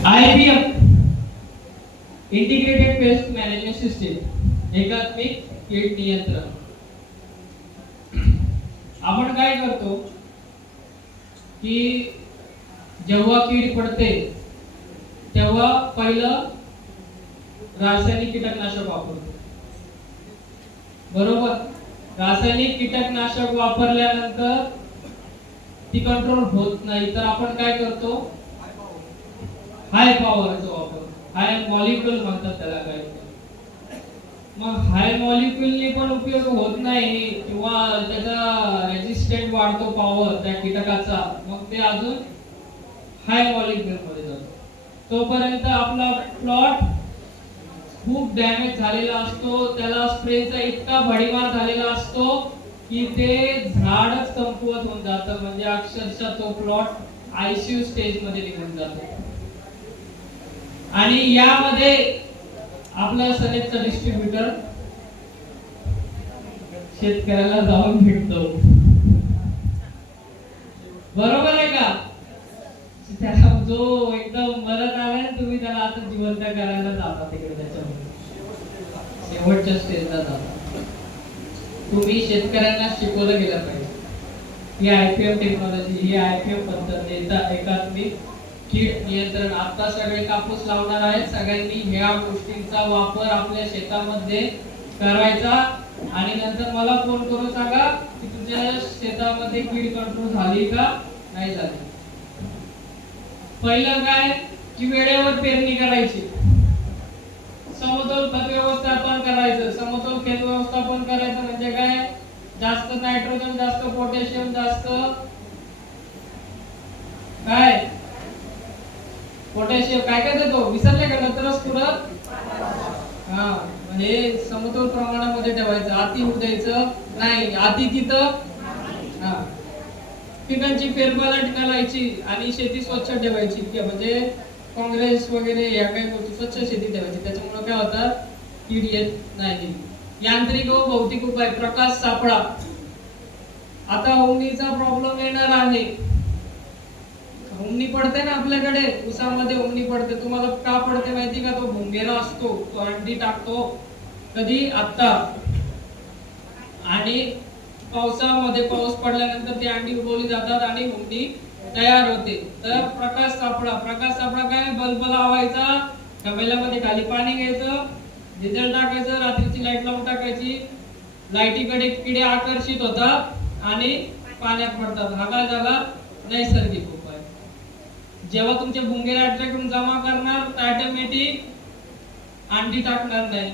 IPM integrated pest management system, एकात्मिक कीड नियंत्रण. आपण काय करतो की जेव्हा कीड पडते तेव्हा पहिलं रासायनिक कीटकनाशक वापरतो, बरोबर. रासायनिक कीटकनाशक वापरल्यानंतर ती कंट्रोल होत नाही, तर आपण काय करतो, हाय पॉवरचा वापर, हाय मॉलिक्यूल म्हणतात त्याला. काय मग हाय मॉलिक्यूलने पण उपयोग होत नाही किंवा त्याचा रेजिस्टंट वाढतो पॉवर त्या कीटकाचा, मग ते अजून हाय मॉलिक्यूल मध्ये जातो. तोपर्यंत आपला प्लॉट खूप डॅमेज झालेला असतो, त्याला स्प्रेचा इतका भडीमार झालेला असतो की ते झाडच कमकुवत होऊन जातं, म्हणजे अक्षरशः तो प्लॉट आयसीयू स्टेज मध्ये निघून जातो. आणि यामध्ये आपला सनेजचा डिस्ट्रीब्युटर शेतकऱ्याला जाऊन भेटतो, बरोबर आहे का. त्याला जो एकदम मरत आलाय तुम्ही त्याला आता जिवंत करायला जाता तिकडे, त्याच्यामध्ये शेवटच्या स्टेजला जाता. तुम्ही शेतकऱ्यांना शिकवलं गेलं पाहिजे ही आयपीएम टेक्नॉलॉजी, ही आयपीएम पद्धत, एकात्मिक कीड नियंत्रण. आता सगळे कापूस लावणार आहेत, सगळ्यांनी ह्या गोष्टींचा वापर आपल्या शेतामध्ये करायचा आणि नंतर मला फोन करून सांगा की तुझ्या शेतामध्ये कीड कंट्रोल झाली का नाही झाली. पहिलं काय की वेळेवर पेरणी करायची, समतोल खत व्यवस्थापन करायचं. समतोल खत व्यवस्थापन करायचं म्हणजे काय, जास्त नायट्रोजन, जास्त पोटॅशियम, जास्त काय पोटॅशियम काय काय देतो विसरले का, नंतरच पुढं हा म्हणजे समतोल प्रमाणामध्ये ठेवायचं, अति होऊ द्यायचं नाही, अति तिथं हा. पिकांची फेरफार करायची आणि शेती स्वच्छ ठेवायची, म्हणजे काँग्रेस वगैरे या काही गोष्टी स्वच्छ शेती ठेवायची, त्याच्यामुळे काय होतात कीड येत नाही. यांत्रिक व भौतिक उपाय, प्रकाश सापळा. आता उंदीचा प्रॉब्लेम येणार आहे, उंदी पडते ना आपल्याकडे उसामध्ये, उंदी पडते. तुम्हाला का पडते माहिती का, तो भुंगेरा असतो, तो अंडी टाकतो कधी आता, आणि पावसामध्ये पाऊस पडल्यानंतर ती अंडी उगवली जातात आणि उंदी तयार होते. तर प्रकाश सापळा, प्रकाश सापळा काय, बल्ब लावायचा, डब्यामध्ये खाली पाणी घ्यायचं, डिझेल टाकायचं, रात्रीची लाईट लावून टाकायची, लाईटीकडे किडे आकर्षित होतात आणि पाण्यात पडतात. हा काय झाला नैसर्गिक उपाय. जेव्हा तुमचे भुंगेरा अटॅक जमा करणार तर ऑटोमॅटिक अंडी टाकणार नाही,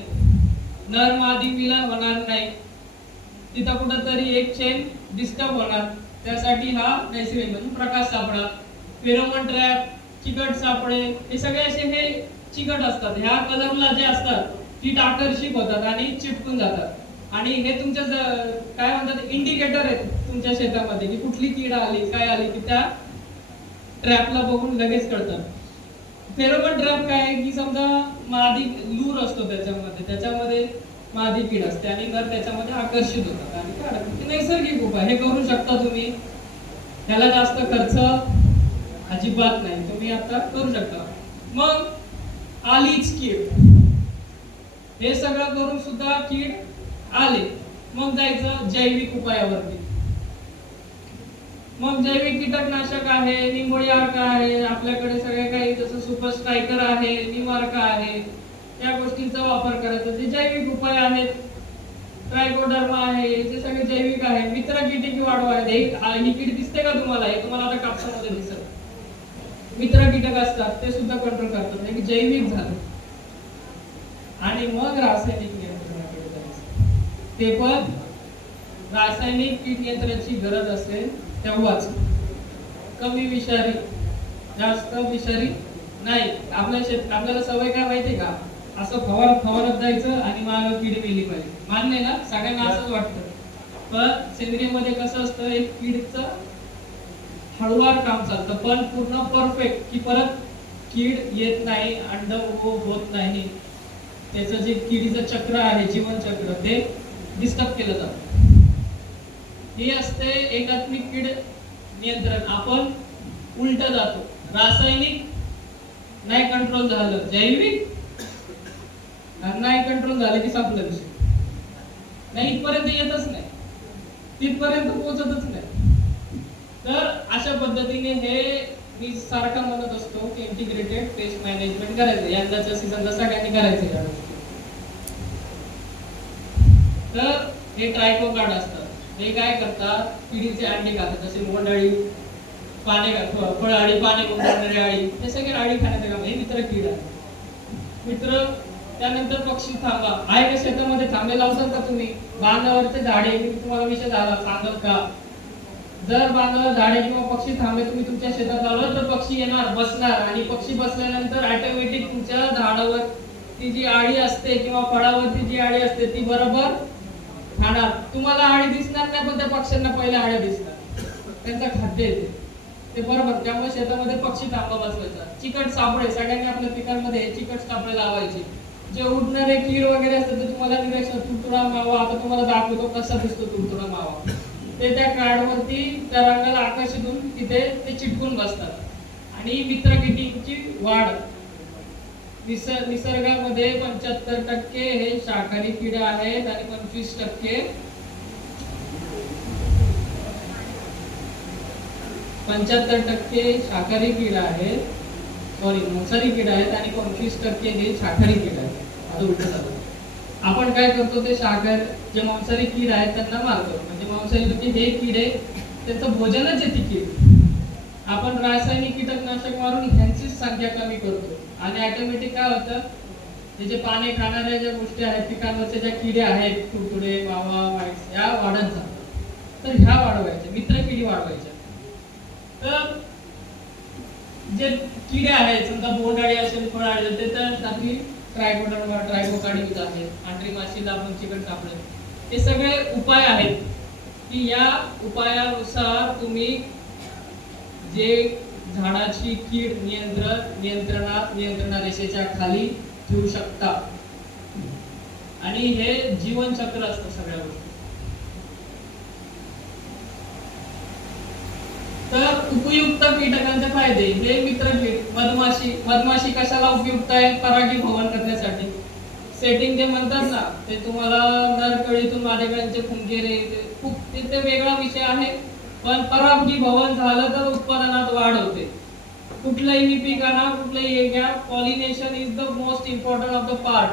नर मादी मिलन होणार नाही, तिथं कुठंतरी एक चेन डिस्टर्ब होणार. त्यासाठी हा नैसर्गिक म्हणजे प्रकाश सापळा. फेरोमोन ट्रॅप, चिकट सापळे, हे सगळे असे हे चिकट असतात, ह्या कलरला जे असतात कीट आकर्षित होतात आणि चिपकून जातात. आणि हे तुमच्या काय म्हणतात इंडिकेटर आहेत तुमच्या शेतामध्ये की कुठली कीड आली काय आली, की त्या ट्रॅपला बघून लगेच कळतं. फेरोमोन ट्रॅप काय की समजा मादी लूर असतो त्याच्यामध्ये मादी कीड असते आणि नर त्याच्यामध्ये आकर्षित होतात आणि काढतात. नैसर्गिक उपाय हे करू शकता तुम्ही, त्याला जास्त खर्च अजिबात नाही, तुम्ही आता करू शकता. मग आलीच कीड, हे सगळं करून सुद्धा कीड आले, मग जायचं जैविक उपायावरती. मग जैविक कीटकनाशक आहे, निंबोळी अर्क आहे, आपल्याकडे सगळे काही जसं सुपर स्ट्रायकर आहे, निमार्क आहे, या गोष्टींचा वापर करायचा. जे जैविक उपाय आहेत, ट्रायकोडर्मा आहे, जे सगळे जैविक आहे. मित्र कीटके वाढवा आहेत, ही कीड दिसते का तुम्हाला, हे तुम्हाला आता कापसामध्ये दिसत, मित्र कीटक असतात ते सुद्धा कंट्रोल करतात, हे जैविक झालं. आणि मग रासायनिक नियंत्रणाकडे जायचं, ते पण रासायनिक कीड नियंत्रणाची गरज असेल तेव्हाच. कमी विषारी, जास्त विषारी नाही. आपल्याला सवय काय माहितीये का, असं फवारत जायचं आणि माग कीड मेली पाहिजे. मान्य ना, सगळ्यांना असंच वाटतं. पण सेंद्रियमध्ये कसं असतं, एक कीडचं हळूवार काम चालतं, पण पूर्ण परफेक्ट की परत कीड येत नाही, अंड होत नाही, त्याचं जे किडीचं चक्र आहे, जीवन चक्र, ते डिस्टर्ब केलं जातं. हे असते एकात्मिक कीड नियंत्रण. आपण उलट जातो, रासायनिक नाही कंट्रोल झालं जैविक, नाही कंट्रोल झालं की संपलं विषय. नाही इथपर्यंत येतच नाही, तिथपर्यंत पोहोचतच नाही. तर अशा पद्धतीने हे मी सारखा म्हणत असतो की इंटिग्रेटेड पेस्ट मॅनेजमेंट करायचं. यंदाच्या सीझनला सगळ्यांनी करायचं या गोष्टी. तर हे ट्रायकोकार्ड असतात, हे काय करतात, किडीचे अंडे खातात. जसे मोंडाळी, पाने फळाळी, पाने मोंडणारी अळी, हे सगळे अळी खाण्याचं काम. हे मित्र कीड आहे. मित्र. त्यानंतर पक्षी थांबा आहे का शेतामध्ये? थांबे लावतात का तुम्ही? बांधावरचे झाडे, मी तुम्हाला विषय झाला सांगत का, जर बांधावर झाडे किंवा पक्षी थांबे तुम्ही तुमच्या शेतात लावलं तर पक्षी येणार, बसणार, आणि पक्षी बसल्यानंतर ऑटोमॅटिक तुमच्या झाडावर ती जी आळी असते किंवा फळावरती जी आळी असते ती बरोबर खाणार. तुम्हाला आळी दिसणार नाही, पण त्या पक्ष्यांना पहिल्या आळ्या दिसतात, त्यांचं खाद्य येते ते बरोबर. त्यामुळे शेतामध्ये पक्षी थांबा बसवायचा. चिकट सापळे, सगळ्यांनी आपल्या पिकांमध्ये चिकट सापळे लावायचे. जे उडणारे कीड वगैरे असतात ते तुम्हाला निरीक्षण, तुडतुडा मावा, आता तुम्हाला दाखवतो कसा दिसतो तुडतुडा मावा. ते त्या कार्डवरती त्या रंगाला आकर्षित होऊन तिथे ते चिटकून बसतात. आणि मित्रकीटची वाढ, निसर्गामध्ये 75% हे शाकाहारी किडे आहेत आणि 25% शाकाहारी किडा आहेत, मांसाहारी किडा आहेत, आणि 25% हे शाकाहारी किडा आहेत. आता उलट झालं. आपण काय करतो, ते शाकाहारी जे मांसाहारी कीड आहेत त्यांना मारतो. म्हणजे मांसाहारी हे किडे त्यांचं भोजनच आहे ती कीड. आपण रासायनिक कीटकनाशक मारून ह्यांची संख्या कमी करतो आणि ऑटोमॅटिक काय होतं, हे जे पाने खाणाऱ्या ज्या गोष्टी आहेत, पिकांवरच्या ज्या किडे आहेत, कुरकुडे, मावा, माईट्स, या वाढत जातात. तर ह्या वाढवायच्या, मित्र किडी वाढवायच्या. तर जे किडे आहेत, समजा बोंडअळी असेल, फळाळी असेल, त्यासाठी ट्रायकोकार्ड यूज आहे. पांढरी माशीला आपण चिकट सापळे, हे सगळे उपाय आहेत की या उपायानुसार तुम्ही जे झाडाची कीड नियंत्रण रेषेच्या खाली ठेवू शकता. आणि हे जीवनचक्र असतं सगळ्या गोष्टी. तर उपयुक्त कीटकांचे फायदे, हे मित्र कीड. मधमाशी कशाला उपयुक्त आहे? परागीभवन करण्यासाठी. सेटिंग जे म्हणतात ना, ते तुम्हाला नरकळीतून मादेकळ्यांचे फुंकेरे, ते वेगळा विषय आहे. पण परागीभवन झालं तर उत्पादनात वाढ होते. कुठलंही पीक आणा, कुठलंही घ्या, pollination is the most important of the part.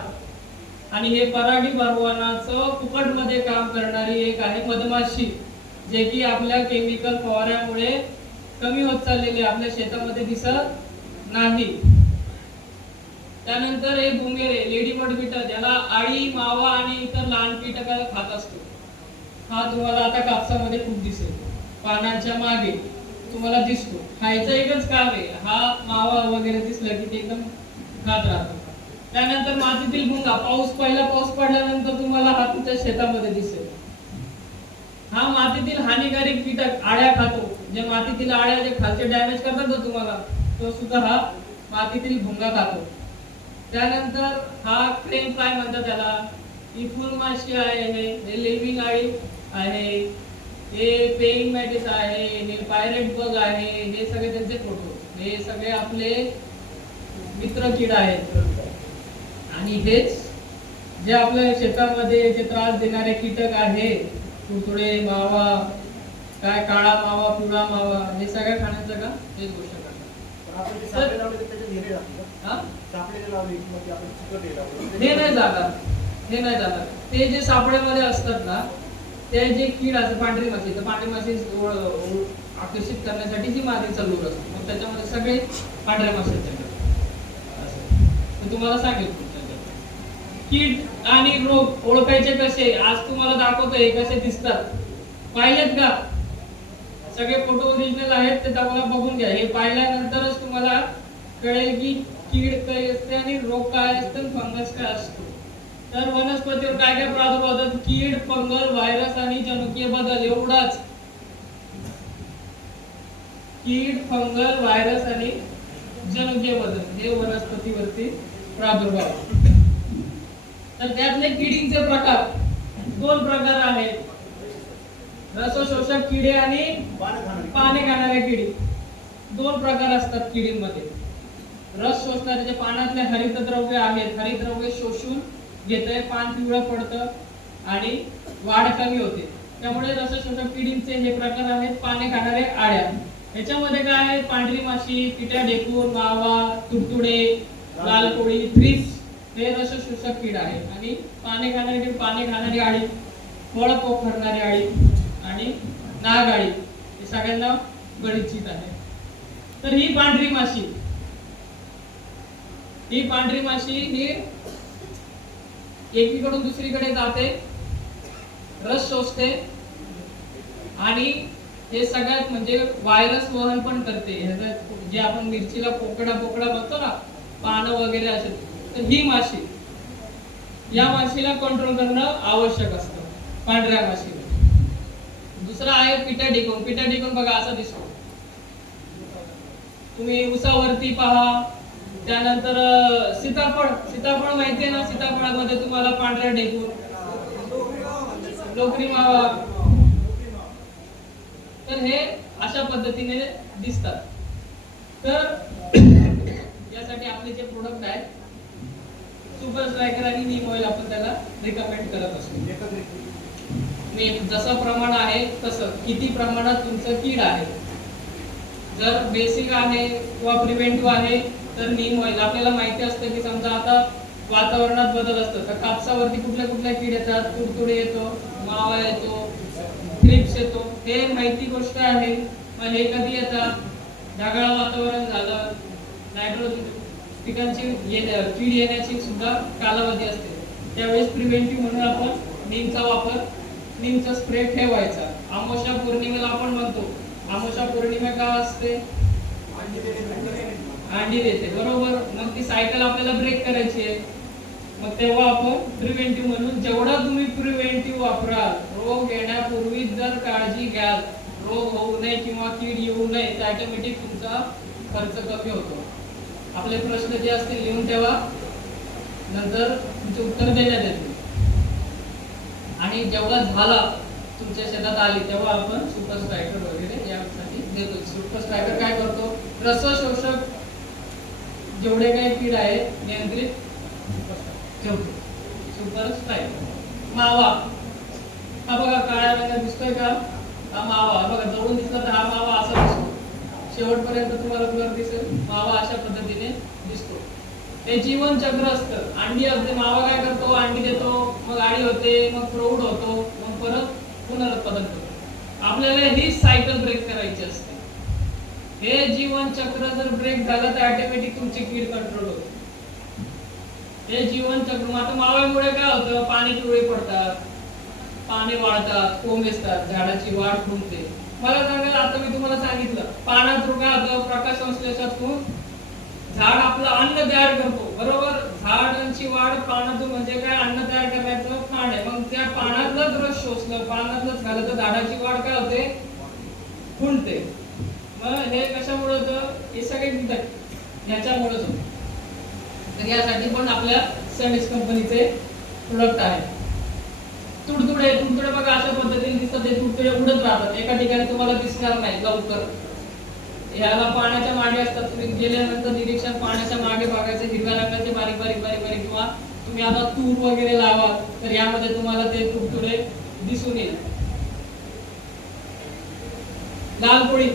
आणि हे परागीभवनाचं फुकटमध्ये काम करणारी एक आहे मधमाशी, जे की आपल्या केमिकल फवाऱ्यामुळे कमी होत चाललेले, आपल्या शेतामध्ये दिसत नाही. त्यानंतर हे भुंगेरे, लेडीबर्ड बीटल, ज्याला आळी, मावा आणि इतर लहान कीटक खात असतो. हा तुम्हाला आता कापसामध्ये खूप दिसेल, पानांच्या मागे तुम्हाला दिसतो. खायचं एकच काम आहे, हा मावा वगैरे दिसला की ते एकदम खात राहतो. त्यानंतर मातीतील भुंगा, पहिला पाऊस पडल्यानंतर तुम्हाला हा तुमच्या शेतामध्ये दिसेल. हा मातीतील हानिकारक कीटक आळ्या खातो. जे मातीतील आळ्या जे खालचे डॅमेज करतात ना तुम्हाला, तो सुद्धा हा मातीतील भुंगा खातो. त्यानंतर हा क्रेन फ्लाय म्हणतात त्याला, ही फुलमाशी आहे, हे लिव्हिंग अळी आहे, हे पेइंग मॅटिस आहे, हे पायरेट बग आहे. हे सगळे त्यांचे फोटो, हे सगळे आपले मित्र कीड आहेत. आणि हेच जे आपल्या शेतामध्ये जे त्रास देणारे कीटक आहेत, तुडतुडे, मावा, काय काळा मावा, पिवळा मावा, हे सगळं खाण्याचं का हेच गोष्ट करतात. हे नाही जाणार, हे नाही जाणार. ते जे सापड्यामध्ये असतात ना, ते जे कीड असते पांढरी माशी, तर पांढरी माशी आकर्षित करण्यासाठी जी मादीचा लूर असतो, मग त्याच्यामध्ये सगळे पांढऱ्या माशांचे तुम्हाला सांगेल. कीड आणि रोग ओळखायचे कसे, आज तुम्हाला दाखवतोय कसे दिसतात. पाहिलेत का? सगळे फोटो ओरिजिनल आहेत, ते तुम्हाला बघून घ्या. हे पाहिल्यानंतरच तुम्हाला कळेल की कीड काय असते आणि रोग काय असते, फंगस काय असतो. तर वनस्पतीवर काय काय प्रादुर्भाव होतात? कीड, फंगल, व्हायरस आणि जनुकीय बदल, एवढाच. कीड, फंगल, व्हायरस आणि जनुकीय बदल, हे वनस्पतीवरती प्रादुर्भाव. तर त्यातले किडींचे प्रकार, 2 प्रकार आहेत, रसशोषक किडे आणि पाने खाणाऱ्या किडी. 2 प्रकार असतात किडींमध्ये. रस शोषणारे जे पानातले हरितद्रव्य आहेत, हरितद्रव्य शोषून घेतंय, पान पिवळं पडतं आणि वाढ कमी होते. त्यामुळे रस शोषक किडींचे हे प्रकार आहेत पाने खाणारे आळ्या. याच्यामध्ये काय आहे, पांढरी माशी, पिट्या ढेकूर, मावा, तुडतुडे, लाल कोळी, थ्रिप्स हे रस शोषक कीड आहे. आणि पाने खाणारी पाने खाणारी आळी, फळ पोखरणारी आळी आणि नाग आळी हे सगळ्यांना परिचित आहे. तर ही पांढरी माशी ही एकीकडून दुसरीकडे जाते, रस शोषते आणि हे सगळ्यात म्हणजे व्हायरस वहन पण करते. जे आपण मिरचीला पोकडा म्हणतो ना, पानं वगैरे असे, तर ही माशी, या माशीला कंट्रोल करणं आवश्यक असतं, पांढऱ्या माशीला. दुसरा आहे पिट्या ढेकूण बघा असा दिसतो. तुम्ही उसावरती पहा. त्यानंतर सीताफळ माहितीये ना, सीताफळामध्ये तुम्हाला पांढऱ्या ढेकूण, लोकरी मावा, तर हे अशा पद्धतीने दिसतात. तर यासाठी आपले जे प्रोडक्ट आहेत सुपर स्ट्रायकर आणि नीम ऑइल आपण त्याला रिकमेंड करत असतो. जसं प्रमाण आहे तसं, किती प्रमाणात तुमचं कीड आहे. जर बेसिक आहे किंवा प्रिव्हेंटिव्ह आहे तर नीम ऑइल. आपल्याला माहिती असतं की समजा आता वातावरणात बदल असतं तर कापसावरती कुठल्या कीड येतात, तुडतुडे येतो, मावा येतो, थ्रिप्स येतो, हे माहिती गोष्ट आहे. मग हे कधी येतात, ढगाळ वातावरण झालं, नायट्रोजन पिकांची कीड येण्याची सुद्धा कालावधी असते. त्यावेळेस प्रिव्हेंटिव्ह म्हणून आपण नीमचा स्प्रे ठेवायचा. अमावस्या पौर्णिमेला आपण म्हणतो, अमावस्या पौर्णिमा का असते, अंडी देते, बरोबर. मग ती सायकल आपल्याला ब्रेक करायची आहे. मग तेव्हा आपण प्रिव्हेंटिव्ह म्हणून जेवढा तुम्ही प्रिव्हेंटिव्ह वापराल, रोग येण्यापूर्वी जर काळजी घ्याल, रोग होऊ नये किंवा कीड येऊ नये, तर ऑटोमॅटिक तुमचा खर्च कमी होतो. आपले प्रश्न जे असतील लिहून ठेवा, नंतर तुमचे उत्तर देण्यात येतील. आणि जेव्हा झाला तुमच्या शेतात आली तेव्हा आपण सुपर स्ट्रायकर वगैरे यासाठी देतो. सुपर स्ट्रायकर काय करतो, रस शोषक जेवढे काही कीड आहेत नियंत्रित ठेवतो. Super striker. मावा हा बघा काळ्या रंगात दिसतोय का, हा मावा बघा, जवळून दिसला तर हा मावा असा दिसतो, शेवटपर्यंत तुम्हाला कलर दिसेल, मावा अशा पद्धतीने दिसतो. ते जीवन चक्र असतं. अंडी असते, मावा काय करतो, अंडी देतो, मग आळी होते, मग प्रौढ होतो, मग परत पुनरुत्पादन करतो. आपल्याला ही सायकल ब्रेक करायची असते. हे जीवन चक्र जर ब्रेक झालं तर ऑटोमॅटिक तुमची कीड कंट्रोल होते. हे जीवन चक्र. आता माव्यामुळे काय होतं, पाणी पिवळे पडतात, पाने वाळतात, कोंब येतात, झाडाची वाढ खुंटते. मला सांगायला आता मी तुम्हाला सांगितलं, पानात काय होतं, प्रकाश संश्लेषणातून झाड आपलं अन्न तयार करतो, बरोबर. झाडांची वाढ पानातून म्हणजे काय, अन्न तयार करण्याचं पान आहे. मग त्या पानातलंच रस शोषलं, पानातलंच झालं तर झाडाची वाढ काय होते, खुंटते. मग हे कशामुळे होतं, हे सगळे घटक ह्याच्यामुळेच होतं. तर यासाठी पण आपल्या सॅमिक्स कंपनीचे प्रोडक्ट आहे. तुडतुडे बघा अशा पद्धतीने दिसतात. हे तुडतुडे उडत राहतात, एका ठिकाणी तुम्हाला दिसणार नाही लवकर. ह्याला पाण्याच्या मागे असतात. तुम्ही गेल्यानंतर निरीक्षण पाण्याच्या मागे बघायचे, हिरव्या रंगाचे बारीक किंवा तुम्ही आता तूर वगैरे लावा तर यामध्ये तुम्हाला ते तुडतुडे दिसून येईल. लाल कोळी,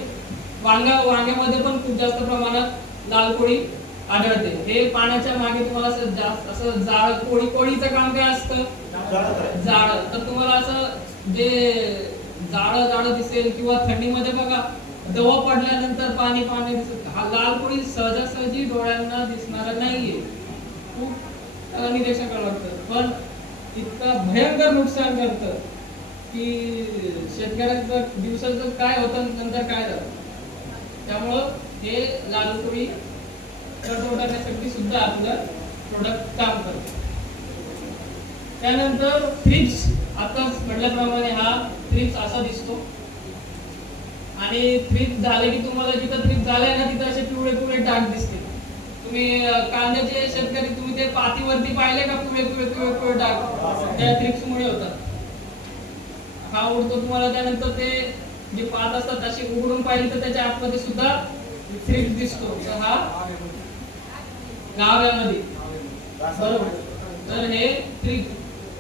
वांग्यामध्ये पण खूप जास्त प्रमाणात लाल कोळी आढळते. हे पाण्याच्या मागे तुम्हाला असं जाळ, कोळीचं काम काय असतं, जाळ. तर तुम्हाला असं जे जाळ दिसेल किंवा थंडीमध्ये बघा दव पडल्यानंतर पाणी दिसत. हा लाल कोळी सहजासहजी डोळ्यांना दिसणारा नाहीये, खूप निरीक्षण करावं लागतं, पण इतकं भयंकर नुकसान करतं की शेतकऱ्यांचं दिवसाचं काय होतं नंतर काय झालं. त्यामुळं हे लाल कोळी कंट्रोल करण्यासाठी सुद्धा आपलं प्रोडक्ट काम करतं. त्यानंतर थ्रिप्स, आता म्हटल्याप्रमाणे हा थ्रिप्स असा दिसतो. आणि थ्रिप्स झाले की तुम्हाला जिथं थ्रिप्स झाले ना तिथं असे पिवळे डाग दिसते. तुम्ही कांद्याचे शेतकरी, तुम्ही ते पातीवरती पाहिले का, पिवळे डाग, त्या थ्रिप्समुळे होतात. हा उडतो तुम्हाला. त्यानंतर ते जे पात असतात असे उघडून पाहिले तर त्याच्या आतमध्ये सुद्धा थ्रिप्स दिसतो. हा गाव्यामध्ये, बरोबर. तर हे ट्रिक,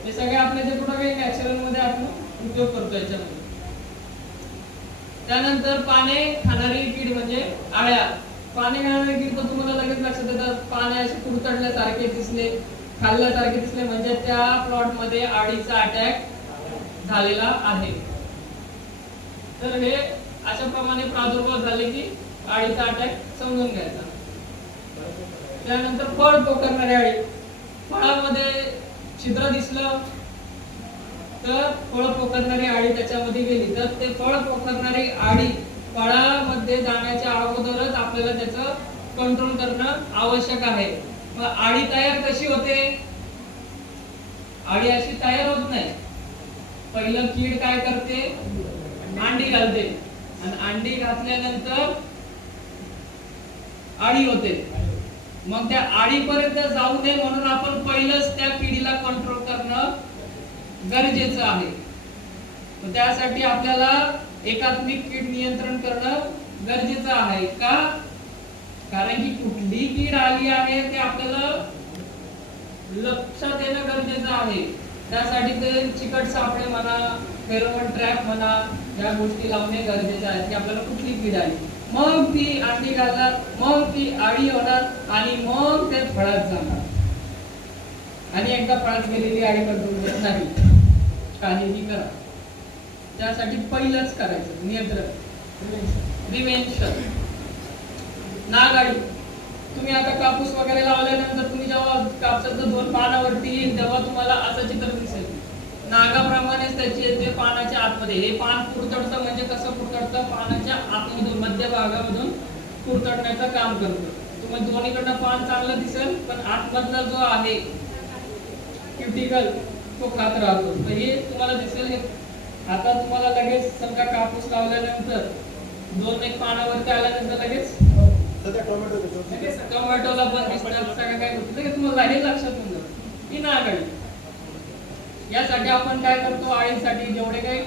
हे सगळे आपले जे कुठं काही नॅचरल मध्ये आपण उपयोग करतो याच्यामध्ये. त्यानंतर पाने खाणारी कीड म्हणजे आळ्या. पाने खाणारी कीड तर तुम्हाला लगेच लक्षात येतात, पाने असे कुरतडल्यासारखे दिसले, खाल्ल्यासारखे दिसले म्हणजे त्या प्लॉट मध्ये आळीचा अटॅक झालेला आहे. तर हे अशा प्रमाणे प्रादुर्भाव झाले की आळीचा अटॅक समजून घ्यायचा. त्यानंतर फळ पोखरणारी आळी, फळामध्ये छिद्र दिसलं तर फळ पोखरणारी आळी त्याच्यामध्ये गेली, तर ते फळ पोखरणारी आळी फळामध्ये जाण्याच्या अगोदरच आपल्याला त्याचं कंट्रोल करणं आवश्यक आहे. मग आळी तयार कशी होते? आळी अशी तयार होत नाही. पहिलं कीड काय करते? अंडी घालते, आणि अंडी घातल्यानंतर आळी होते. मग त्या आळीपर्यंत जाऊ नये म्हणून आपण पहिलंच त्या किडीला कंट्रोल करणं गरजेचं आहे. त्यासाठी आपल्याला एकात्मिक कीड नियंत्रण करणं गरजेचं आहे. का? कारण की कुठली कीड आली आहे ते आपल्याला लक्षात येणं गरजेचं आहे. त्यासाठी ते चिकट सापळे म्हणा, फेरोमोन ट्रॅप म्हणा, या गोष्टी लावणे गरजेचे आहे की आपल्याला कुठली कीड आली, मग ती अंडी घालणार, मग ती आळी होणार, आणि मग ते फळात जाणार. आणि एकदा फळात गेलेली आळी कंट्रोल होत नाही, काहीही करा. त्यासाठी पहिलंच करायचं नियंत्रण, प्रिव्हेन्शन. नागाळी, तुम्ही आता कापूस वगैरे लावल्यानंतर तुम्ही जेव्हा कापसाचं दोन पानावरती येईल तेव्हा तुम्हाला असं चित्र दिसेल. नागाप्रमाणेच त्याची येते पानाच्या आतमध्ये. हे पान कुरतडतं, म्हणजे कसं कुरतडतं? पानाच्या आतमधून, मध्य भागामधून कुरतडण्याचं काम करतं. तुम्हाला दोन्हीकडनं पान चांगलं दिसेल, पण आतमधला जो आहे क्युटिकल तो खात राहतो. तर हे तुम्हाला दिसेल. आता तुम्हाला लगेच समजा कापूस लावल्यानंतर दोन एक पानावरती आल्यानंतर लगेच टोमॅटोला पण दिसतात, सगळं काय होतं तुम्हाला हे लक्षात येऊन जातं की नागाळी. यासाठी आपण काय करतो? आळीसाठी जेवढे काही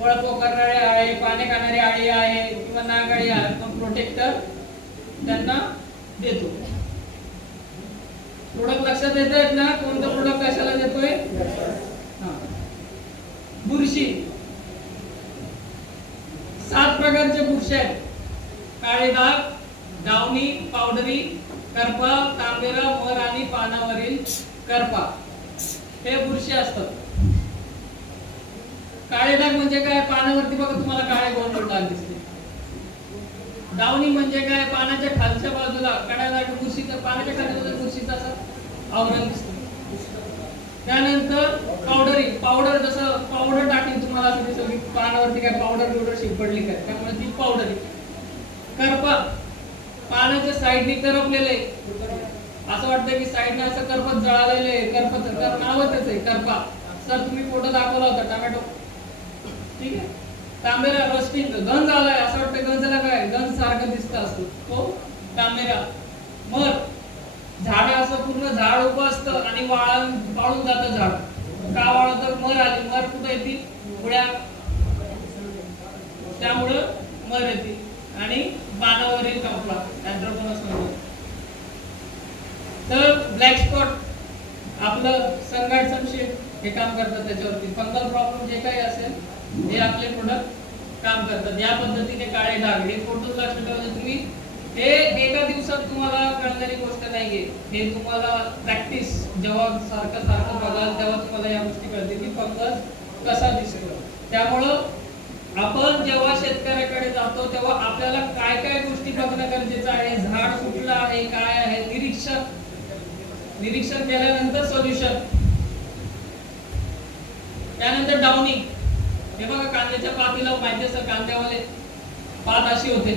फळ पोखरणारे आहे, पाने खाणारी आळी आहे किंवा नागाळी आहे, आपण प्रोटेक्टर त्यांना देतो. प्रोडक्ट लक्षात येत आहेत ना? कोणतं प्रोडक्ट कशाला देतोय? बुरशी. 7 प्रकारचे बुरशी आहेत: काळे डाग, डावणी, पावडरी, करपा, तांबेरा, मर आणि पानावरील करपा, हे बुरशी असतात. काळे डाग म्हणजे काय? पानावरती बघा तुम्हाला काळे गोल डाग दिसते. डावणी म्हणजे काय? पानाच्या खालच्या बाजूला काळ्या बुरशीचं, पानाच्या खालच्या बाजूला बुरशीचं असं आवरण दिसतं. त्यानंतर पावडरी, पावडर, जसं पावडर टाकली तुम्हाला असं दिसतं की पानावरती काय पावडर शिंपडली काय, त्यामुळे ती पावडरी. करपा, पानाच्या साईडने करपलेले, असं वाटतं की साईडने असं करपत जळालेले, करपत नावच आहे करपा. सर तुम्ही फोटो दाखवला होता टोमॅटो, ठीक आहे. तांबेरा, रोस्टिंग, गंज आलाय, असं वाटतं गंजला काय, गंज सारखं दिसतं असतो तो तांबेरा. मर, झाड असं पूर्ण झाड उभं असतं आणि वाळून जातं झाड. का वाळतं? मर आली. मर कुठे येते? मुळ्या, त्यामुळं मर येते. आणि पानावरील कंपला, अँथ्रोपोनस म्हणतो. तर ब्लॅक स्पॉट, आपलं सनगाड संशय, हे काम करतात त्याच्यावरती. फंगल प्रॉब्लेम जे काही असेल हे आपले प्रोडक्ट काम करतात. या पद्धतीने काळे डाग, हे फोटो लक्षात ठेवायचे तुम्ही. हे एका दिवसात तुम्हाला कळणारी गोष्ट नाहीये. हे तुम्हाला प्रॅक्टिस जेव्हा सारखं बघाल तेव्हा तुम्हाला या गोष्टी कळतील की फंगस कसा दिसतो. त्यामुळं आपण जेव्हा शेतकऱ्याकडे जातो तेव्हा आपल्याला काय काय गोष्टी बघणं गरजेचं आहे. झाड कुठलं आहे, काय आहे, निरीक्षण केल्यानंतर सोल्युशन. त्यानंतर डाउनी, हे बघा कांद्याच्या पातीला माहिती असतं, कांद्यावाले पात अशी होते,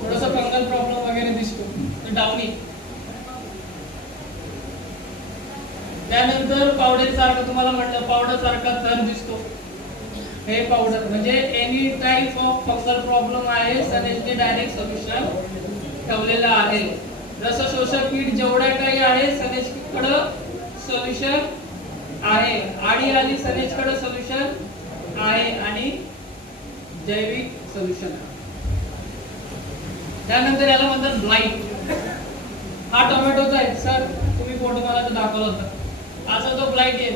थोडंसं फंगल प्रॉब्लेम वगैरे दिसतो, तर डाउनी. त्यानंतर पावडर सारखं, तुम्हाला म्हटलं पावडर सारखा थर दिसतो, हे पावडर म्हणजे any type of fungal problem आहे, सनेजने डायरेक्ट सोल्युशन ठेवलेलं आहे. जसं शोषक कीड जेवढ्या काही आहे सनेजकडं सोल्युशन आहे, आळी आली सनेजकडं सोल्युशन आहे, आणि जैविक सोल्युशन आहे. त्यानंतर याला म्हणतात ब्लाइट. हा टोमॅटोचा आहे सर, तुम्ही फोटो मला तर दाखवला होता. असा तो ब्लाइट आहे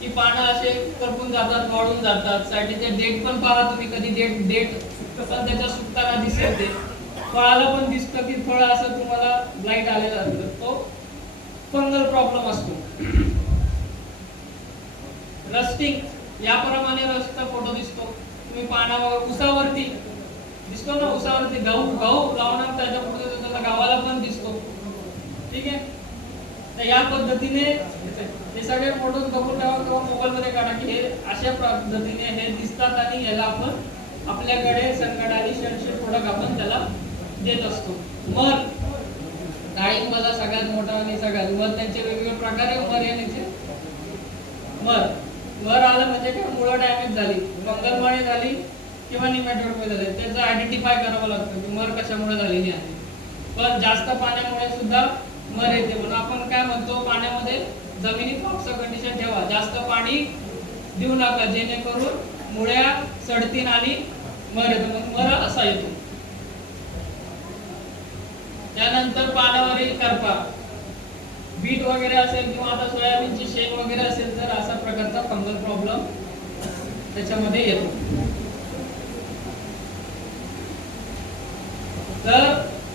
की पानं असे करपून जातात, वाळून जातात. साईडचे डेट पण पहा तुम्ही, कधी डेट पण त्याच्या सुकताना दिसते, फळाला पण दिसतं की फळ असं तुम्हाला ब्लाइट आलेला असतं. तो फंगल प्रॉब्लेम असतो. रस्टिंग याप्रमाणे रस्टचा फोटो दिसतो. तुम्ही पानावर उसावरती दिसतो ना, उसावरती गहू लावणार त्याच्या पुढे त्याला गावाला पण दिसतो. ठीक आहे, तर या पद्धतीने हे सगळे फोटो बघून ठेवा किंवा मोबाईल मध्ये काढा की हे अशा पद्धतीने हे दिसतात आणि याला आपण आपल्याकडे संकट आणि शनशेड प्रोडक्ट आपण त्याला देत असतो. मर डाळिंबाला सगळ्यात मोठा आणि सगळ्यात मर, त्यांचे वेगवेगळे प्रकार आहे मर याचे. मर आलं म्हणजे काय, मुळं डॅमेज झाली, फंगलमुळे झाली किंवा निमॅटोडमुळे झाले, त्याचं आयडेंटिफाय करावं लागतं की मर कशामुळे झालेली आहे. पण जास्त पाण्यामुळे सुद्धा मर येते, म्हणून आपण काय म्हणतो, पाण्यामध्ये जमिनीत पावसा कंडिशन ठेवा, जास्त पाणी देऊ नका जेणेकरून मुळ्या सडतील आणि मर येतो, मग मर असा येतो. त्यानंतर पानावरील करपा, बीट वगैरे असेल किंवा आता सोयाबीनची शेंग वगैरे असेल तर असा प्रकारचा फंगल प्रॉब्लेम त्याच्यामध्ये येतो. तर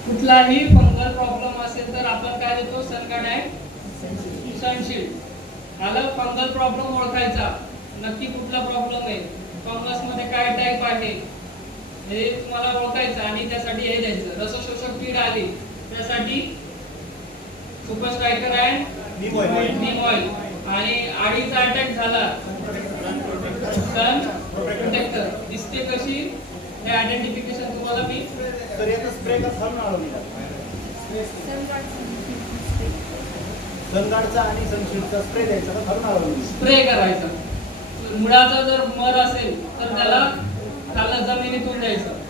कुठलाही फंगल प्रॉब्लेम असेल तर आपण काय देतो, सनगार्ड सनशील्ड. आला फंगल प्रॉब्लेम ओळखायचा, नक्की कुठला प्रॉब्लेम आहे, फंगस मध्ये काय टाईप आहे हे तुम्हाला ओळखायचं आणि त्यासाठी हे द्यायचं. रसशोषक कीड आली त्यासाठी super striker and Neem oil, आणि आळीचा अटॅक झाला सन प्रोटेक्टर. दिसते कशी हे आयडेंटिफिकेशन तुम्हाला मी तर याचा स्प्रे कसा आणला, सनगार्डचा आणि सनशील्डचा स्प्रे द्यायचा का घालून आणला, स्प्रे करायचा. मुळाचा जर मर असेल तर त्याला खाली जमिनीतून द्यायचं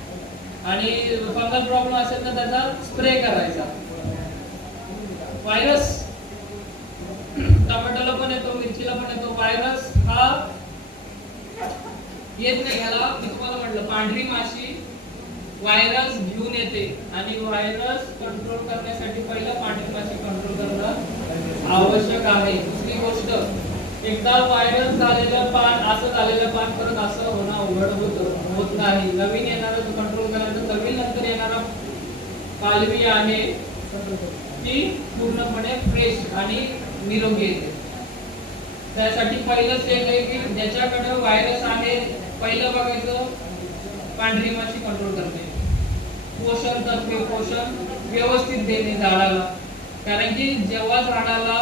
आणि फंगल प्रॉब्लेम असेल तर त्याचा स्प्रे करायचा. व्हायरस टोमॅटोला पण येतो, मिरचीला पण येतो. व्हायरस हा येत नाही, याला मी तुम्हाला म्हटलं पांढरी माशी व्हायरस घेऊन येते आणि व्हायरस कंट्रोल करण्यासाठी पहिलं पांढरी माशी कंट्रोल करणं आवश्यक आहे. दुसरी गोष्ट, एकदा व्हायरस झालेलं पान, असं झालेलं पान परत असं होणं अवघड होत नाही. नवीन येणारं कंट्रोल करायचं, नवीन नंतर येणारा पालवी आहे ती पूर्णपणे फ्रेश आणि निरोगी येते. त्यासाठी पहिलं स्टेप आहे की ज्याच्याकडे व्हायरस आहे पहिलं बघायचं पांढरी माशी कंट्रोल करते. पोषण तत्वे, पोषण व्यवस्थित देणे झाडाला, कारण की जेव्हा झाडाला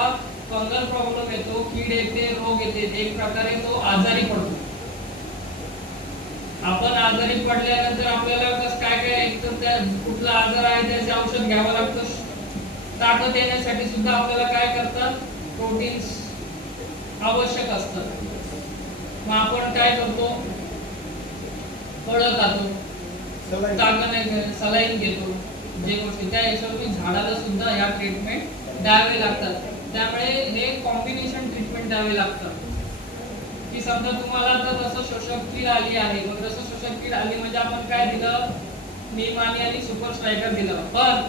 फंगल प्रॉब्लेम येतो, कीड येते, रोग येते, एक प्रकारे तो आजारी पडतो. आपण आजारी पडल्यानंतर आपल्याला कसं काय एकतर त्या कुठला आजार आहे त्याचे औषध घ्यावं लागतं. ताकद येण्यासाठी सुद्धा आपल्याला काय करतात, प्रोटीन्स आवश्यक असतात. मग आपण काय करतो, फळं खातो, सलाईन घेतो, जे गोष्टी त्या हिशोबाने झाडाला सुद्धा या ट्रीटमेंट द्यावे लागतात. त्यामुळे हे कॉम्बिनेशन ट्रीटमेंट द्यावे लागतात. की समजा तुम्हाला तर रस शोषक कीड आली आहे, मग रस शोषक कीड आली म्हणजे आपण काय दिलं, नीम आणि सुपर स्ट्रायकर दिलं, पण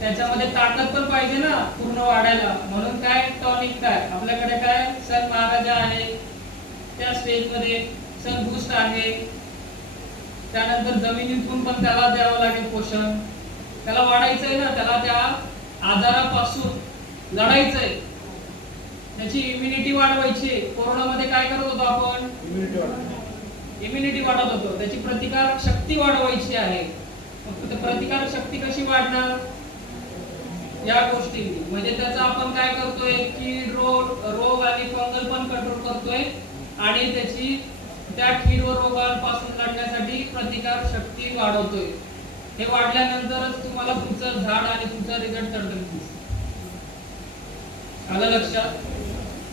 त्याच्यामध्ये ताकद पण पाहिजे ना पूर्ण वाढायला, म्हणून काय टॉनिक, काय आपल्याकडे काय सन महाराजा आहे, त्या स्टेज मध्ये सन बूस्ट आहे. त्यानंतर जमिनीतून पण त्याला द्यावं लागेल पोषण, त्याला वाढायचंय ना, त्याला त्या आजारापासून लढायचंय, त्याची इम्युनिटी वाढवायची. कोरोनामध्ये काय करत होतो आपण, इम्युनिटी वाढवत होतो, त्याची प्रतिकारक शक्ती वाढवायची आहे. प्रतिकारक शक्ती कशी वाढणार, या गोष्टी म्हणजे त्याचा आपण काय करतोय कीड, रोग आणि फंगल पण कंट्रोल करतोय आणि त्याची त्या कीड व रोगांपासून लढण्यासाठी प्रतिकार शक्ती वाढवतोय. हे वाढल्यानंतरच तुम्हाला तुमचं झाड आणि तुमचा रिझल्ट दिसेल. आलं लक्षात?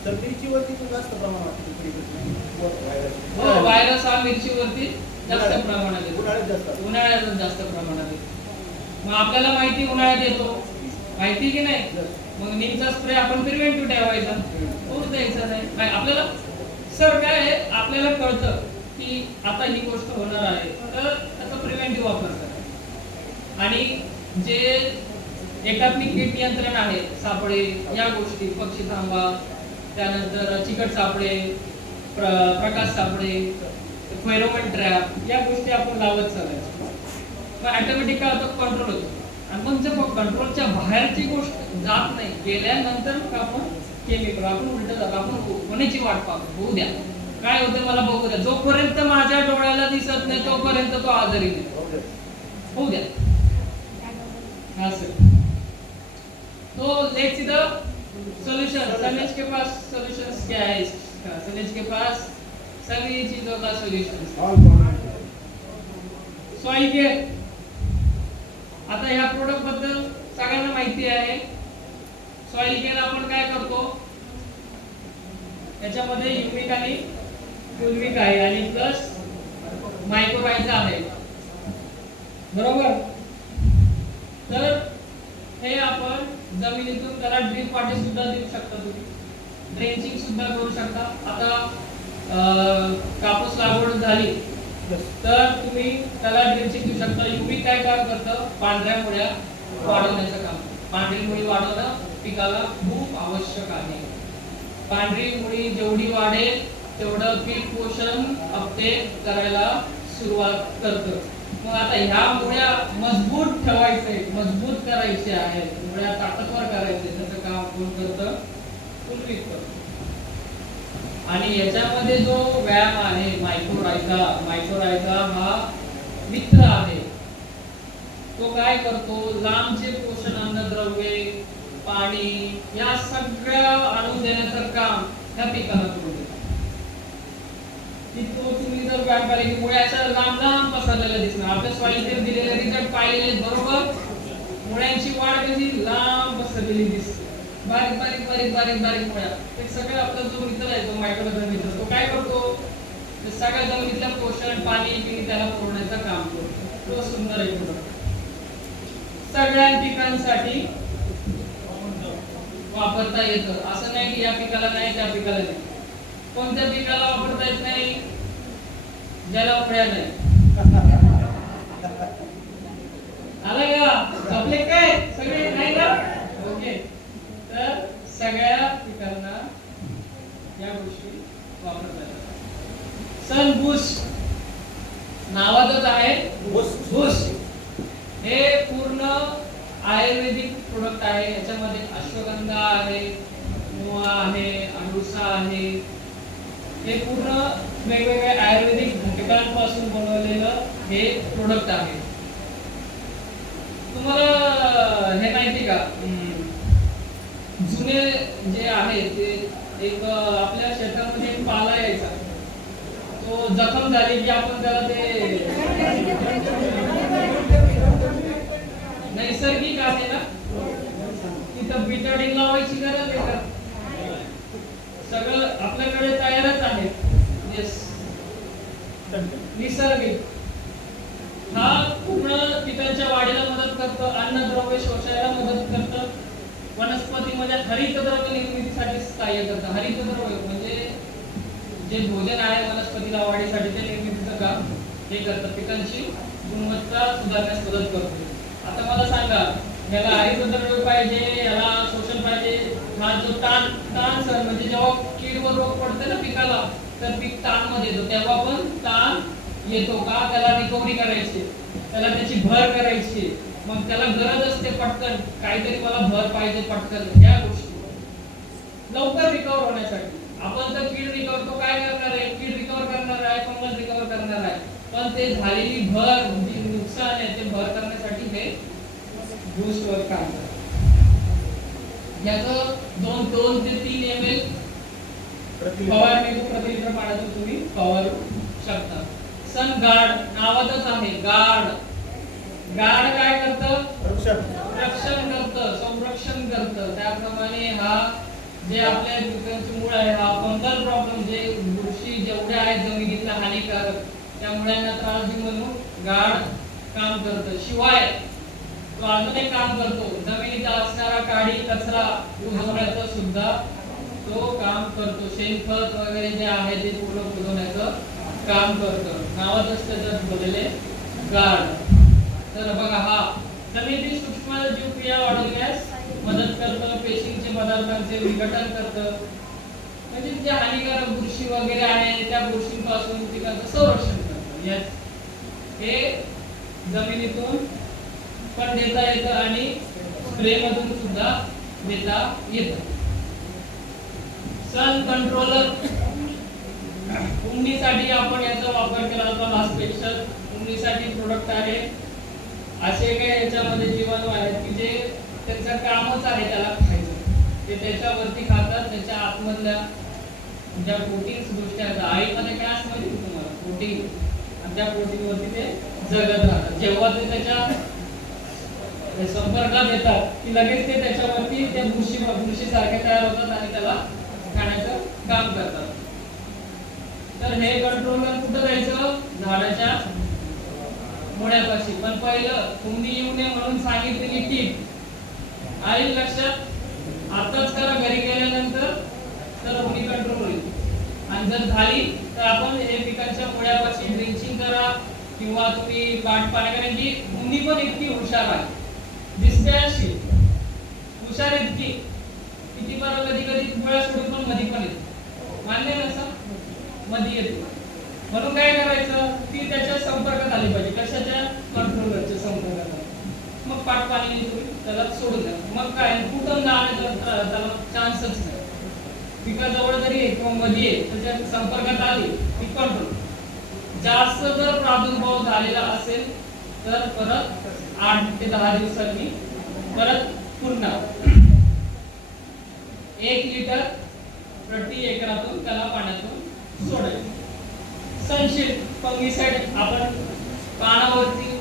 तर मिरचीवरती जास्त प्रमाणात व्हायरस हा मिरचीवरती जास्त प्रमाणात येतो, उन्हाळ्यात जास्त प्रमाणात येतो. मग आपल्याला माहिती उन्हाळ्यात येतो, माहिती की नाही, मग नीमचा स्प्रे आपण प्रिव्हेंटिव्ह ठेवायचा, होऊच द्यायचा नाही. आपल्याला सर काय आहे, आपल्याला कळतं की आता ही गोष्ट होणार आहे तर त्याचा प्रिव्हेंटिव्ह वापर करा. आणि जे एकात्मिक कीड नियंत्रण आहे, सापळे या गोष्टी, पक्षी थांबा, त्यानंतर चिकट सापळे, प्रकाश सापळे, फेरोमोन ट्रॅप या गोष्टी आपण लावत चालायचं. मग ऑटोमॅटिक काय होतं, कंट्रोल होतो. आणि मग जर कंट्रोलच्या बाहेरची गोष्ट जात नाही, गेल्यानंतर आपण केमिकल आपण उलट जातो, आपण होण्याची वाट पाहतो, होऊ द्या काय होतं मला बघू द्या. जोपर्यंत माझ्या डोळ्याला दिसत नाही तोपर्यंत तो आजारी नाही, होऊ द्या असं. तो लेट्स सी द सॉल्यूशन. सलीज के पास सॉल्यूशंस क्या है? सलीज के पास सभी चीजों का सॉल्यूशन. Soil care. आता ह्या प्रोडक्ट बद्दल सगळ्यांना माहिती आहे. सॉइल केअर आपण काय करतो, याच्यामध्ये युमिक आणि फुलविक आहे आणि प्लस मायक्रोरायझा आहे, बरोबर. तर हे आपण जमिनीतून त्याला ड्रीप वाटे सुद्धा देऊ शकता, तुम्ही ड्रेंचिंग सुद्धा करू शकता. आता कापूस लागवड झाली तर तुम्ही त्याला ड्रेंचिंग देऊ शकता. युमिक काय काम करतं, पांढऱ्या मुळ्या वाढवण्याचं काम. पांढरी मुळी वाढवणं पिकाला खूप आवश्यक आहे. पांढरी मुळी जेवढी वाढेल तेवढं पीक पोषण अपटेक करायला सुरुवात करतं. मग आता ह्या मुळ्या मजबूत ठेवायचे, मजबूत करायचे आहेत, मुळ्या ताकदवर करायचे, त्याचं काम कोण करतं, फुलविक करतं. आणि याच्यामध्ये जो व्यायाम आहे मायक्रोरायझा, मायक्रोरायझा हा मित्र आहे. तो काय करतो, लांबचे पोषण अन्नद्रव्ये, पाणी या सगळ्या आणून देण्याचं काम ह्या पिकाला करू देतो. तो तुम्ही जर व्यायाम केला की मुळ्याच्या लांब लांब पसरलेल्या दिसणार. आपल्या सॉइल केअर दिलेले रिझल्ट पाहिलेले बरोबर, मुळ्यांची वाढ कशी लांब पसरलेली दिसते, बारीक बारीक बारीक बारीक बारीक मुळ्या. ते सगळं आपला जो मित्र आहे, तो मायक्रोरायझा मित्र, तो काय करतो, ते सगळ्या जमिनीतलं पोषण, पाणी पिणी त्याला पुरवण्याचं काम करतो. तो सुंदर आहे प्रोडक्ट, सगळ्या पिकांसाठी वापरता येतं. असं नाही की या पिकाला नाही त्या पिकाला नाही. कोणत्या पिकाला वापरता येत नाही, ज्याला मुळ्या नाही. आला का आपले काय सगळे नाही का, ओके. तर सगळ्या पिकांना या गोष्टी वापरता येतात. सन बूस्ट नावातच आहे, बूस्ट हे पूर्ण आयुर्वेदिक प्रोडक्ट आहे. याच्यामध्ये अश्वगंधा आहे, मुळा आहे, अडुसा आहे. हे पूर्ण वेगवेगळ्या आयुर्वेदिक घटकांपासून बनवलेलं हे प्रोडक्ट आहे. तुम्हाला हे माहिती का, जुने जे आहे ते एक आपल्या शेतामध्ये एक पाला यायचा, तो जखम झाली की आपण त्याला ते नैसर्गिक आहे ना, तिथं बिटाडीन लावायची गरज आहे का, सगळं आपल्याकडे तयारच आहे. येस, निसर्गिक हा पूर्ण पिकांच्या वाढीला मदत करतं, अन्नद्रव्य शोषायला मदत करतं, वनस्पतीमध्ये हरितद्रव्य निर्मितीसाठी सहाय्य करतं. हरितद्रव्य म्हणजे जे भोजन आहे वनस्पतीला वाढीसाठी ते निर्मितीचं काम हे करतं, पिकांची गुणवत्ता सुधारण्यास मदत करतो. आता मला सांगा, याला हरितद्रव्य पाहिजे, याला शोषण पाहिजे, हा जो ताण सर म्हणजे जेव्हा कीड व रोग पडते ना पिकाला, तर पीक ताण मध्ये येतो, तेव्हा पण ताण येतो का, त्याला रिकव्हरी करायची, त्याला त्याची भर करायची. मग त्याला गरज असते पटकन, काहीतरी मला भर पाहिजे पटकन, या गोष्टी लवकर रिकव्हर होण्यासाठी. आपण तर कीड रिकव्हर तो काय करणार आहे, कीड रिकव्हर करणार आहे, फंगस रिकव्हर करणार आहे, पण ते झालेली भर जी नुकसान आहे ते भर करण्यासाठी हे बूस्ट वर काम करतं. याचं 2 ते 3 ml फवारणी प्रति लिटर पाण्यातून तुम्ही फवारू शकता. सन गार्ड नावातच आहे, गार्ड काय करतं, रक्षण करतं, संरक्षण करतं. त्याप्रमाणे हा जे आपल्या पिकांची मुळ आहे, हा फंगल प्रॉब्लेम जे बुरशी जेवढे आहेत जमिनीतला हानिकारक, त्या मुळांना त्रास देऊ म्हणून गार्ड काम करतं. शिवाय तो अजून एक काम करतो, जमिनीत असणारा काडी कचरा कुजवण्याचं सुद्धा तो काम करतो. शेणखत वगैरे जे आहे ते पूर्ण कुजवण्याचं काम करतं. नावातच त्याच्यात बदलले गार्ड. तर बघा, हा जमिनीतील सूक्ष्म जीवक्रिया वाढवण्यास मदत करतं, पेशींचे पदार्थांचे विघटन करतं, म्हणजे जे हानिकारक बुरशी वगैरे आहे त्या बुरशींपासून पिकांचं संरक्षण करतं. याच हे जमिनीतून पण देता येतं आणि स्प्रे मधून सुद्धा देता येतं. सन कंट्रोलर, उंदीसाठी आपण याचा वापर केला जातो. लास्पेक्शन उंदीसाठी प्रोडक्ट आहे. असे काही याच्यामध्ये जीवाणू आहेत की जे त्यांचं कामच आहे त्याला खायचं, ते त्याच्यावरती खातात. त्याच्या आतमधल्या ज्या प्रोटीन्स गोष्टी आहेत, आईमध्ये काय असतं माहिती तुम्हाला, प्रोटीन, आणि त्या प्रोटीनवरती ते जगत राहतात. जेव्हा ते त्याच्या संपर्कात येतात की लगेच ते त्याच्यावरती ते बुरशी सारखे तयार होतात आणि त्याला खाण्याचं काम करतात. तर हे कंट्रोलर कुठं जायचं, झाडाच्या मुळ्यापाशी. पण पहिलं उंदी येऊ नये म्हणून सांगितलेली टीप आईल लक्षात, आताच करा, घरी गेल्यानंतर तर उंदी कंट्रोल होईल. आणि जर झाली तर आपण हे पिकांच्या मुळ्यापाशी ड्रिंचिंग करा किंवा तुम्ही पाट पाणी करा. की उंदी पण इतकी हुशार आहे, दिसते अशी हुशार आहे इतकी, किती बरं कधी कधी मुळ्या सोडून पण मध्ये पण येते, मान्य नसं मध्ये येते. म्हणून काय करायचं, ती त्याच्या संपर्कात आली पाहिजे. कशाच्या, कंट्रोलरच्या संपर्कात. मग पाट पाणी तुम्ही त्याला सोडून द्या. मग काय कुठं जाण्याचा त्याला चान्सच नाही. पिकाजवळ जरी किंवा मध्ये त्याच्या संपर्कात आली ती कंट्रोल. जास्त जर प्रादुर्भाव झालेला असेल तर परत 8 ते 10 दिवसांनी परत पुन्हा 1 लिटर प्रति एकरातून त्याला पाण्यातून सोडायचं. सनशील्ड फंगिसाइड आपण पानावरती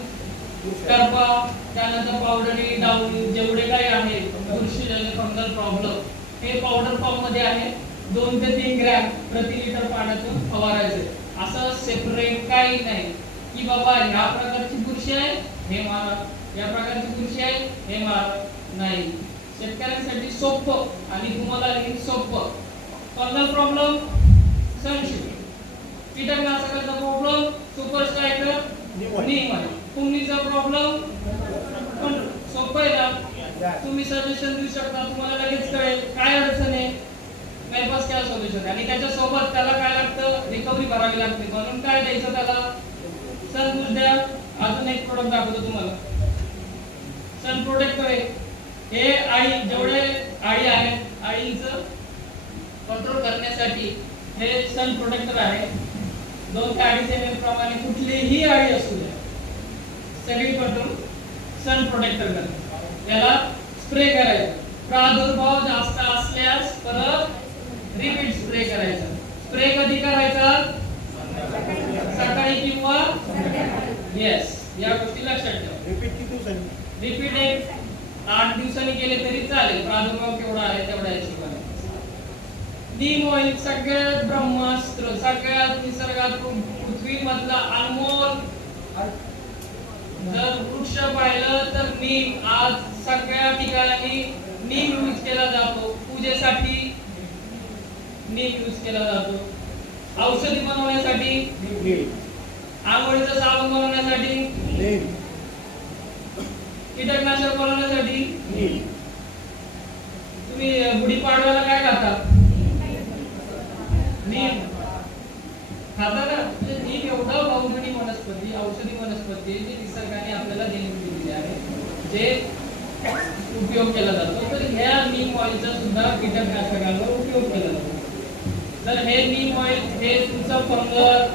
करपा, त्यानंतर पावडरी, डाऊनी, जेवढे काही आहे बुरशीजन्य फंगल प्रॉब्लेम, हे पावडर फॉर्म मध्ये आहे. 2 ते 3 ग्रॅम प्रति लिटर पाण्यातून फवारायचे. असं सेपरेट काही नाही की बाबा ह्या प्रकारची बुरशी आहे हे मारा, या प्रकारची बुरशी आहे हे मारा, नाही. शेतकऱ्यांसाठी सोपं आणि तुम्हाला सोपं. फंगल प्रॉब्लेम सनशील्ड, कीटकनाशकाचा प्रॉब्लेम सुपर स्ट्रायकर नीम आहे, कुंडीचा प्रॉब्लेम पण सोपं आहे ना. तुम्ही सजेशन देऊ शकता, तुम्हाला लगेच कळेल काय अडचण आहे, मेलपास काय सोल्युशन आहे. आणि त्याच्या सोबत त्याला काय लागतं, रिकव्हरी भरावी लागते. म्हणून काय द्यायचं त्याला, सन द्या. अजून एक प्रोडक्ट दाखवतो तुम्हाला, सन प्रोटेक्टर आहे. हे आळी, जेवढे आळी आहे आळींचं कंट्रोल करण्यासाठी हे सन प्रोटेक्टर आहे. 2 ते 2.5 ml प्रमाणे कुठलीही आळी असू द्या सगळी कंट्रोल सन प्रोटेक्टर करते. याला स्प्रे करायचा. प्रादुर्भाव जास्त असल्यास परत रिपीट स्प्रे करायचा. स्प्रे कधी करायचा, सकाळी किंवा येस, या गोष्टी लक्षात ठेवा. रिपीट किती दिवसांनी, रिपीट 8 दिवसांनी केले तरी चालेल. प्रादुर्भाव केवढा आहे तेवढा हिशोबाने. नीम ऑइल सगळ्यात ब्रह्मास्त्र, सगळ्यात निसर्गात पृथ्वीमधला अनमोल जर वृक्ष पाहिलं तर नीम. आज सगळ्या ठिकाणी नीम यूज केला जातो. पूजेसाठी नीम यूज केला जातो, औषधी बनवण्यासाठी, आंघोळीचं साबण बनवण्यासाठी, कीटकनाशक बनवण्यासाठी. तुम्ही गुढीपाडव्याला काय खाता, नीम खाता ना. नीम एवढा बहुगुणी वनस्पती, औषधी वनस्पती जी निसर्गाने आपल्याला दिलेली आहे, जे उपयोग केला जातो. तर ह्या नीम ऑइलचा सुद्धा कीटकनाशकांवर उपयोग केला जातो. तर हे नीम ऑइल हे तुमचं फंगल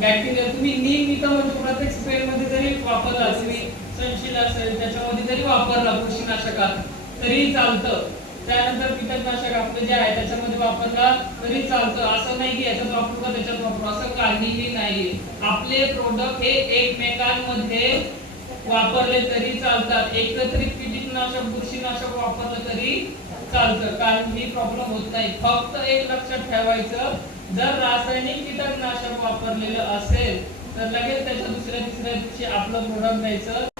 बॅक्टेरिया, तुम्ही नीम इथं म्हणजे प्रत्येक स्प्रे मध्ये जरी वापरला, तुम्ही सनशील्ड असेल त्याच्यामध्ये जरी वापरला बुरशीनाशकात तरी चालतं. त्यानंतर कीटकनाशक आपलं जे आहे त्याच्यामध्ये वापरला तरी चालतं. असं नाही की याच्यात वापरू का त्याच्यात वापरू, असं काहीही नाही. आपले प्रोडक्ट हे एकमेकांमध्ये वापरले तरी चालतात. एकत्रित कीटकनाशक बुरशीनाशक वापरलं तरी चालतं, काहीही प्रॉब्लेम होत नाही. फक्त एक लक्षात ठेवायचं, जर रासायनिक कीटकनाशक वापरलेलं असेल तर लगेच त्याच्या दुसऱ्या तिसऱ्या दिवशी आपलं प्रोडक्ट द्यायचं